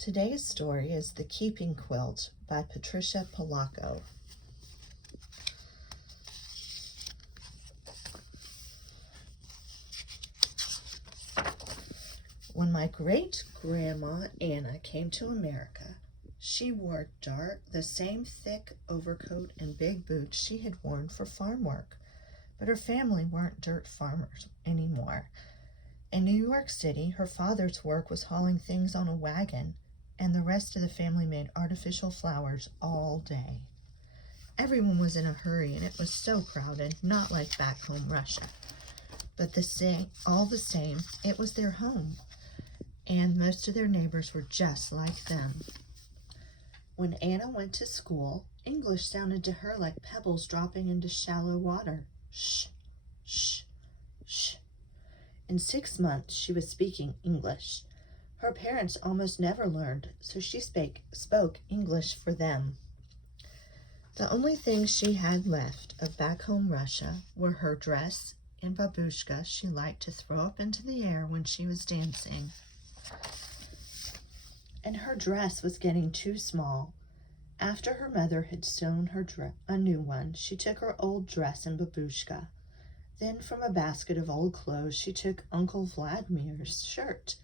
Today's story is The Keeping Quilt by Patricia Polacco. When my great-grandma Anna came to America, she wore the same thick overcoat and big boots she had worn for farm work, but her family weren't dirt farmers anymore. In New York City, her father's work was hauling things on a wagon, and the rest of the family made artificial flowers all day. Everyone was in a hurry, and it was so crowded, not like back home Russia. But all the same, it was their home, and most of their neighbors were just like them. When Anna went to school, English sounded to her like pebbles dropping into shallow water. Shh, shh, shh. In 6 months, she was speaking English. Her parents almost never learned, so she spoke English for them. The only things she had left of back home Russia were her dress and babushka she liked to throw up into the air when she was dancing. And her dress was getting too small. After her mother had sewn her a new one, she took her old dress and babushka. Then from a basket of old clothes, she took Uncle Vladimir's shirt,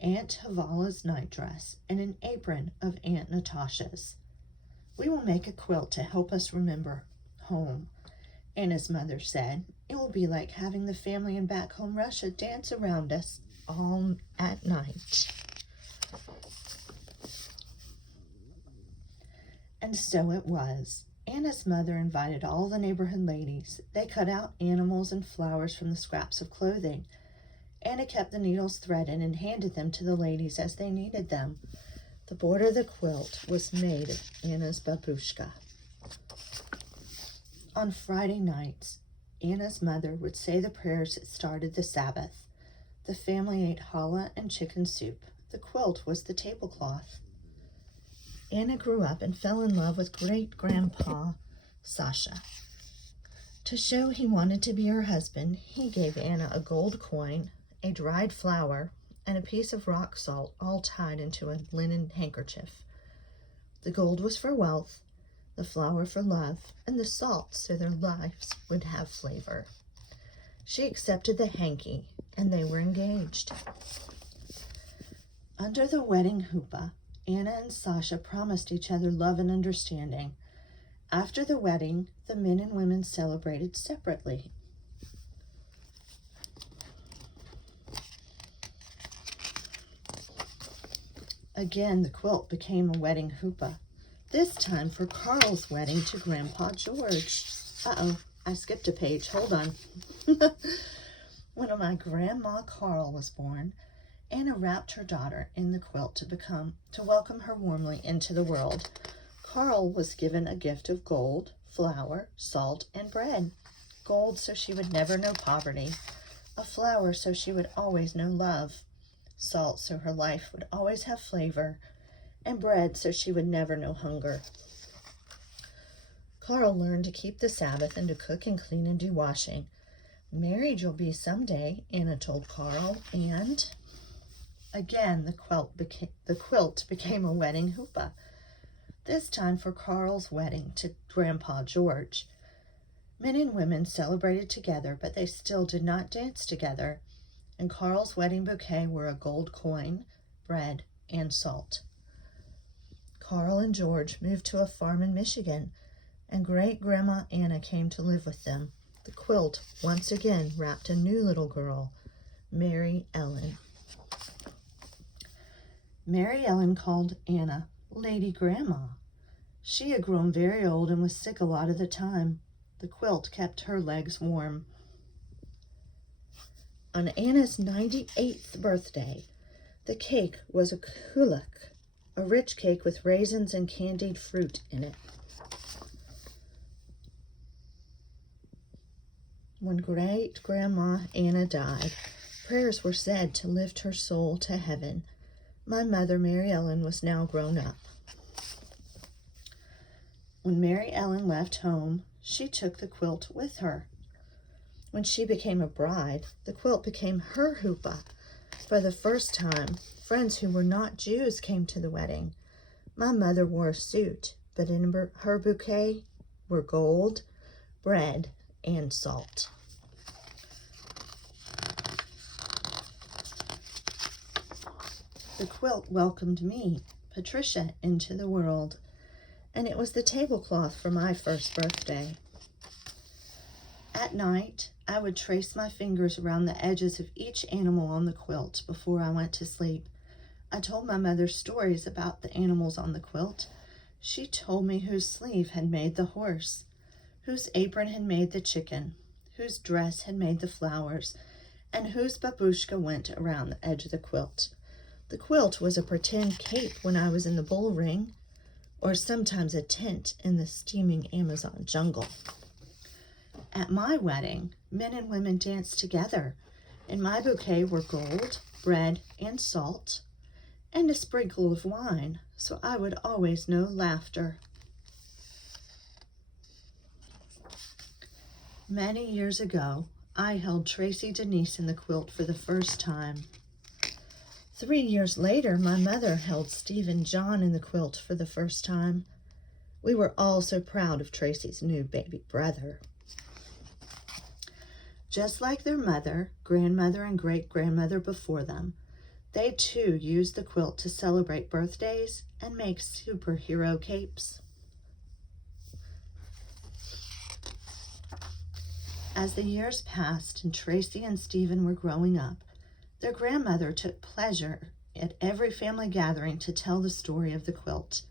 Aunt Havala's nightdress, and an apron of Aunt Natasha's. "We will make a quilt to help us remember home," Anna's mother said. "It will be like having the family in back home Russia dance around us all at night." And so it was. Anna's mother invited all the neighborhood ladies. They cut out animals and flowers from the scraps of clothing. Anna kept the needles threaded and handed them to the ladies as they needed them. The border of the quilt was made of Anna's babushka. On Friday nights, Anna's mother would say the prayers that started the Sabbath. The family ate challah and chicken soup. The quilt was the tablecloth. Anna grew up and fell in love with great-grandpa Sasha. To show he wanted to be her husband, he gave Anna a gold coin, a dried flower, and a piece of rock salt, all tied into a linen handkerchief. The gold was for wealth, the flower for love, and the salt so their lives would have flavor. She accepted the hanky, and they were engaged. Under the wedding chuppah, Anna and Sasha promised each other love and understanding. After the wedding, the men and women celebrated separately. Again, the quilt became a wedding chuppah, this time for Carl's wedding to Grandpa George. I skipped a page. Hold on. When my grandma Carl was born, Anna wrapped her daughter in the quilt to welcome her warmly into the world. Carl was given a gift of gold, flour, salt, and bread. Gold so she would never know poverty. A flower so she would always know love. Salt so her life would always have flavor. And bread so she would never know hunger. Carl learned to keep the Sabbath and to cook and clean and do washing. "Married you'll be someday," Anna told Carl, and again, the quilt became a wedding chuppah, this time for Carl's wedding to Grandpa George. Men and women celebrated together, but they still did not dance together. In Carl's wedding bouquet were a gold coin, bread, and salt. Carl and George moved to a farm in Michigan, and great-grandma Anna came to live with them. The quilt once again wrapped a new little girl, Mary Ellen. Mary Ellen called Anna Lady Grandma. She had grown very old and was sick a lot of the time. The quilt kept her legs warm. On Anna's 98th birthday, the cake was a kulak, a rich cake with raisins and candied fruit in it. When great-grandma Anna died, prayers were said to lift her soul to heaven. My mother, Mary Ellen, was now grown up. When Mary Ellen left home, she took the quilt with her. When she became a bride, the quilt became her chuppah. For the first time, friends who were not Jews came to the wedding. My mother wore a suit, but in her bouquet were gold, bread, and salt. The quilt welcomed me, Patricia, into the world, and it was the tablecloth for my first birthday. At night, I would trace my fingers around the edges of each animal on the quilt before I went to sleep. I told my mother stories about the animals on the quilt. She told me whose sleeve had made the horse, whose apron had made the chicken, whose dress had made the flowers, and whose babushka went around the edge of the quilt. The quilt was a pretend cape when I was in the bull ring, or sometimes a tent in the steaming Amazon jungle. At my wedding, men and women danced together. In my bouquet were gold, bread, and salt, and a sprinkle of wine, so I would always know laughter. Many years ago, I held Tracy Denise in the quilt for the first time. 3 years later, my mother held Stephen John in the quilt for the first time. We were all so proud of Tracy's new baby brother. Just like their mother, grandmother, and great-grandmother before them, they too used the quilt to celebrate birthdays and make superhero capes. As the years passed and Tracy and Stephen were growing up, their grandmother took pleasure at every family gathering to tell the story of the quilt.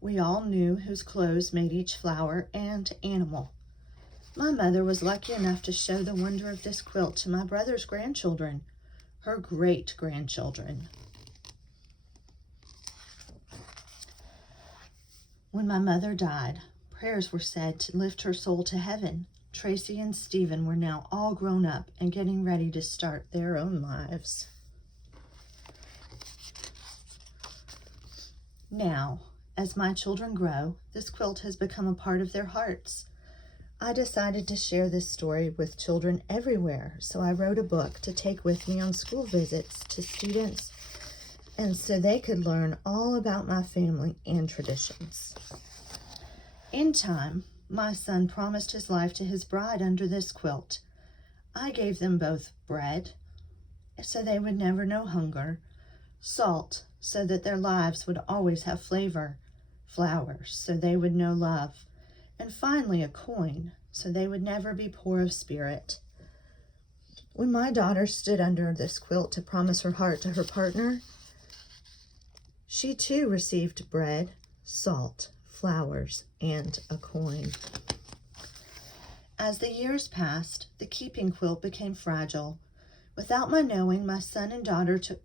We all knew whose clothes made each flower and animal. My mother was lucky enough to show the wonder of this quilt to my brother's grandchildren, her great-grandchildren. When my mother died, prayers were said to lift her soul to heaven. Tracy and Stephen were now all grown up and getting ready to start their own lives. Now, as my children grow, this quilt has become a part of their hearts. I decided to share this story with children everywhere, so I wrote a book to take with me on school visits to students, and so they could learn all about my family and traditions. In time, my son promised his life to his bride under this quilt. I gave them both bread, so they would never know hunger, salt, so that their lives would always have flavor, flowers, so they would know love, and finally a coin, so they would never be poor of spirit. When my daughter stood under this quilt to promise her heart to her partner, she too received bread, salt, flowers, and a coin. As the years passed, the Keeping Quilt became fragile. Without my knowing, my son and daughter took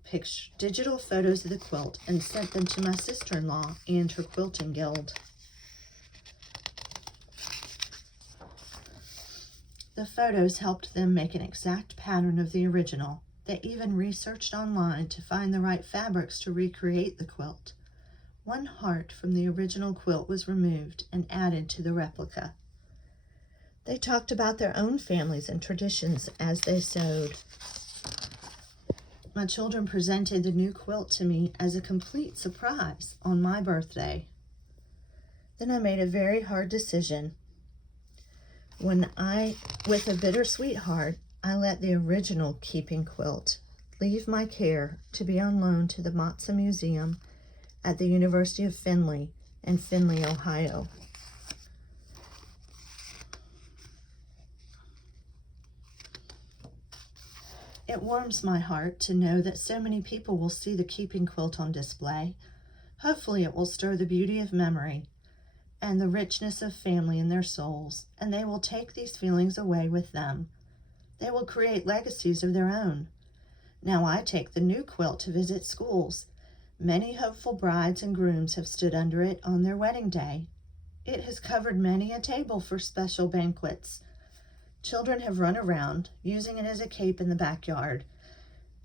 digital photos of the quilt and sent them to my sister-in-law and her quilting guild. The photos helped them make an exact pattern of the original. They even researched online to find the right fabrics to recreate the quilt. One heart from the original quilt was removed and added to the replica. They talked about their own families and traditions as they sewed. My children presented the new quilt to me as a complete surprise on my birthday. Then I made a very hard decision. With a bittersweet heart, I let the original Keeping Quilt leave my care to be on loan to the Matza Museum at the University of Findlay in Findlay, Ohio. It warms my heart to know that so many people will see the Keeping Quilt on display. Hopefully it will stir the beauty of memory and the richness of family in their souls, and they will take these feelings away with them. They will create legacies of their own. Now I take the new quilt to visit schools. Many hopeful brides and grooms have stood under it on their wedding day. It has covered many a table for special banquets. Children have run around, using it as a cape in the backyard.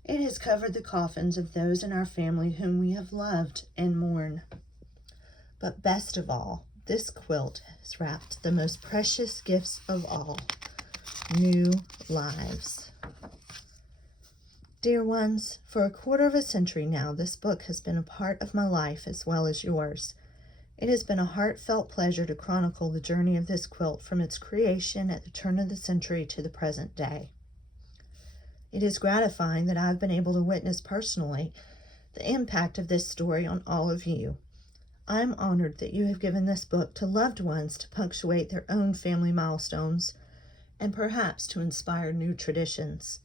It has covered the coffins of those in our family whom we have loved and mourn. But best of all, this quilt has wrapped the most precious gifts of all, new lives. Dear ones, for a quarter of a century now, this book has been a part of my life as well as yours. It has been a heartfelt pleasure to chronicle the journey of this quilt from its creation at the turn of the century to the present day. It is gratifying that I've been able to witness personally the impact of this story on all of you. I'm honored that you have given this book to loved ones to punctuate their own family milestones and perhaps to inspire new traditions.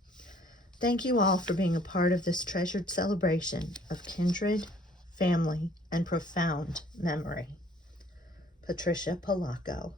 Thank you all for being a part of this treasured celebration of kindred, family, and profound memory. Patricia Polacco.